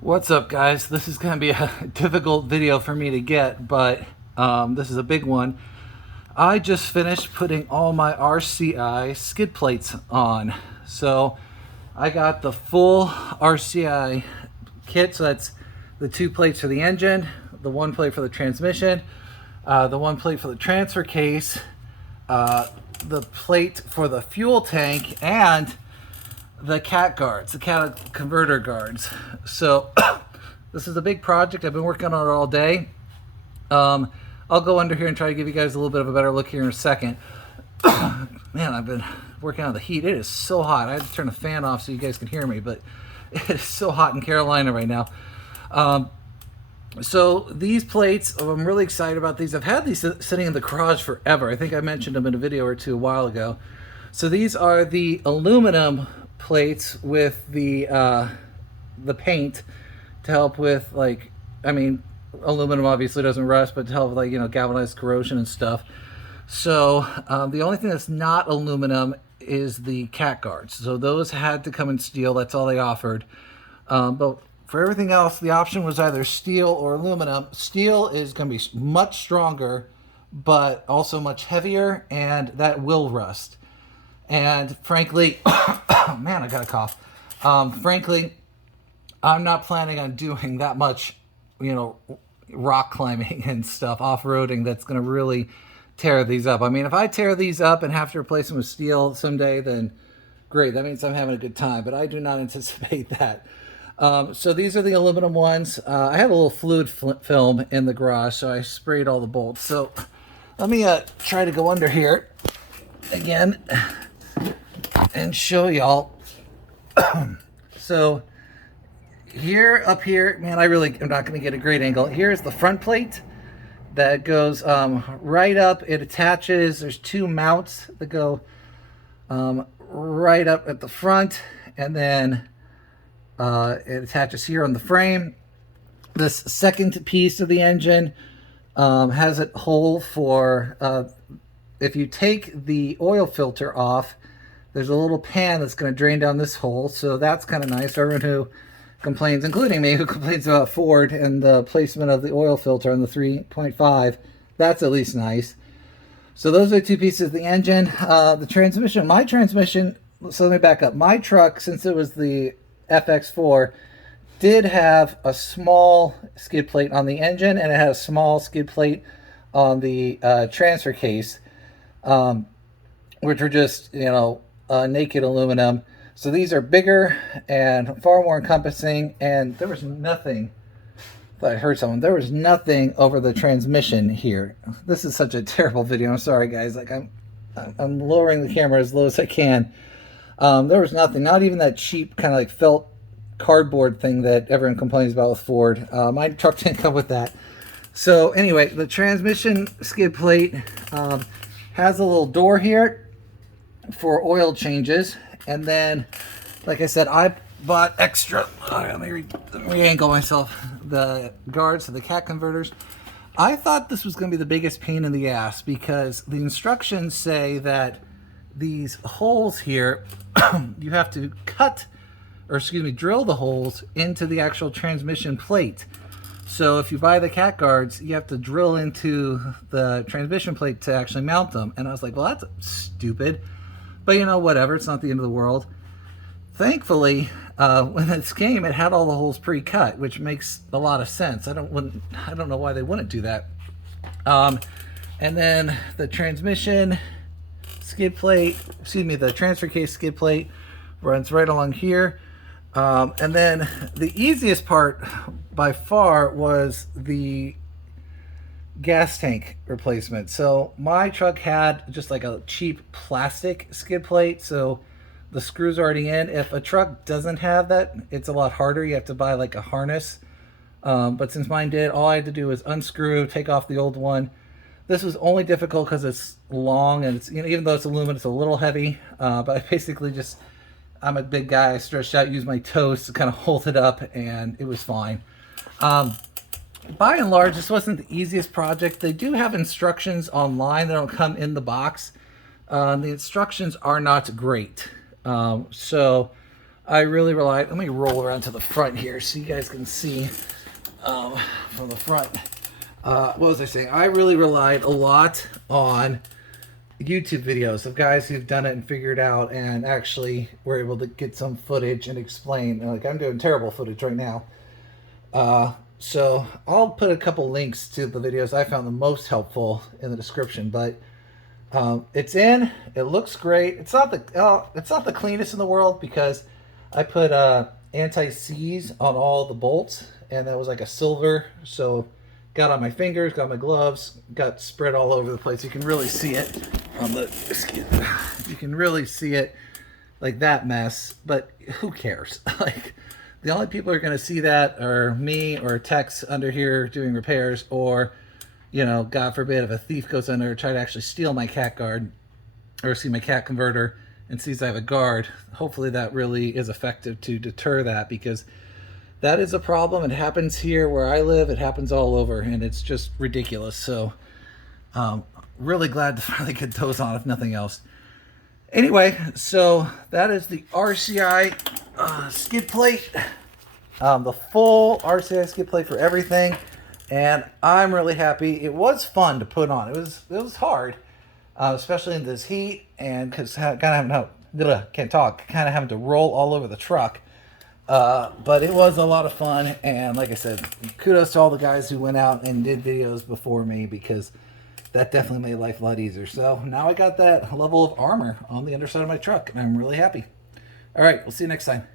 What's up, guys? This is going to be a difficult video for me to get, but this is a big one. I just finished putting all my RCI skid plates on. So I got the full RCI kit, so that's the 2 plates for the engine, the 1 plate for the transmission, the 1 plate for the transfer case, the plate for the fuel tank, and the cat guards, the cat converter guards. So this is a big project. I've been working on it all day. I'll go under here and try to give you guys a little bit of a better look here in a second. Man, I've been working on the heat. It is so hot. I had to turn the fan off so you guys can hear me, but it is so hot in Carolina right now. So these plates, I'm really excited about these. I've had these sitting in the garage forever. I think I mentioned them in a video or two a while ago. So these are the aluminum plates with the paint to help with, like, I mean, aluminum obviously doesn't rust, but to help with, like, you know, galvanized corrosion and stuff. So the only thing that's not aluminum is the cat guards. So those had to come in steel. That's all they offered. But for everything else, the option was either steel or aluminum. Steel is going to be much stronger, but also much heavier, and that will rust. And frankly, man, I got a cough. Frankly, I'm not planning on doing that much, you know, rock climbing and stuff, off-roading, that's going to really tear these up. I mean, if I tear these up and have to replace them with steel someday, then great. That means I'm having a good time, but I do not anticipate that. So these are the aluminum ones. I had a little fluid film in the garage, so I sprayed all the bolts. So let me try to go under here again and show y'all. So here, up here, man, I really am not going to get a great angle. Here's the front plate that goes right up. It attaches. There's 2 mounts that go right up at the front, and then it attaches here on the frame. This second piece of the engine has a hole for, if you take the oil filter off, there's a little pan that's going to drain down this hole. So that's kind of nice for everyone who complains, including me, who complains about Ford and the placement of the oil filter on the 3.5. That's at least nice. So those are 2 pieces of the engine. The transmission, my transmission, so let me back up. My truck, since it was the FX4, did have a small skid plate on the engine, and it had a small skid plate on the transfer case, which were just, you know, naked aluminum. So these are bigger and far more encompassing, and there was nothing. I thought I heard someone. There was nothing over the transmission here. This is such a terrible video. I'm sorry, guys. Like, I'm lowering the camera as low as I can. There was nothing, not even that cheap kind of like felt cardboard thing that everyone complains about with Ford. My truck didn't come with that. So anyway, the transmission skid plate has a little door here for oil changes. And then, like I said, I bought extra, let me re-angle myself, the guards to the cat converters. I thought this was going to be the biggest pain in the ass, because the instructions say that these holes here, you have to drill the holes into the actual transmission plate. So if you buy the cat guards, you have to drill into the transmission plate to actually mount them. And I was like, well, that's stupid. But, you know, whatever. It's not the end of the world. Thankfully, when this came, it had all the holes pre-cut, which makes a lot of sense. I don't know why they wouldn't do that. And then the transmission skid plate, the transfer case skid plate runs right along here. And then the easiest part by far was the gas tank replacement. So my truck had just like a cheap plastic skid plate, so the screws are already in. If a truck doesn't have that, it's a lot harder. You have to buy like a harness. But since mine did, all I had to do was unscrew, take off the old one. This was only difficult because it's long, and it's, you know, even though it's aluminum, it's a little heavy. But I basically just, I'm a big guy, I stretched out, used my toes to kind of hold it up, and it was fine. By and large, this wasn't the easiest project. They do have instructions online. They don't come in the box. The instructions are not great. So I really relied, let me roll around to the front here so you guys can see from the front. What was I saying? I really relied a lot on YouTube videos of guys who've done it and figured out and actually were able to get some footage and explain. Like, I'm doing terrible footage right now. So I'll put a couple links to the videos I found the most helpful in the description, but it's in, it looks great. It's not the cleanest in the world because I put anti-seize on all the bolts, and that was like a silver, so got on my fingers, got my gloves, got spread all over the place. You can really see it on the, you can really see it like that mess, but who cares? Like, the only people who are going to see that are me or techs under here doing repairs, or, you know, God forbid if a thief goes under and try to actually steal my cat guard or see my cat converter and sees I have a guard. Hopefully that really is effective to deter that, because that is a problem. It happens here where I live. It happens all over, and it's just ridiculous. So really glad to finally get those on, if nothing else. Anyway, so that is the RCI skid plate, the full RCI skid plate for everything, and I'm really happy. It was fun to put on. It was hard, especially in this heat, and because kind of having to roll all over the truck. But it was a lot of fun, and like I said, kudos to all the guys who went out and did videos before me, because that definitely made life a lot easier. So now I got that level of armor on the underside of my truck, and I'm really happy. All right, we'll see you next time.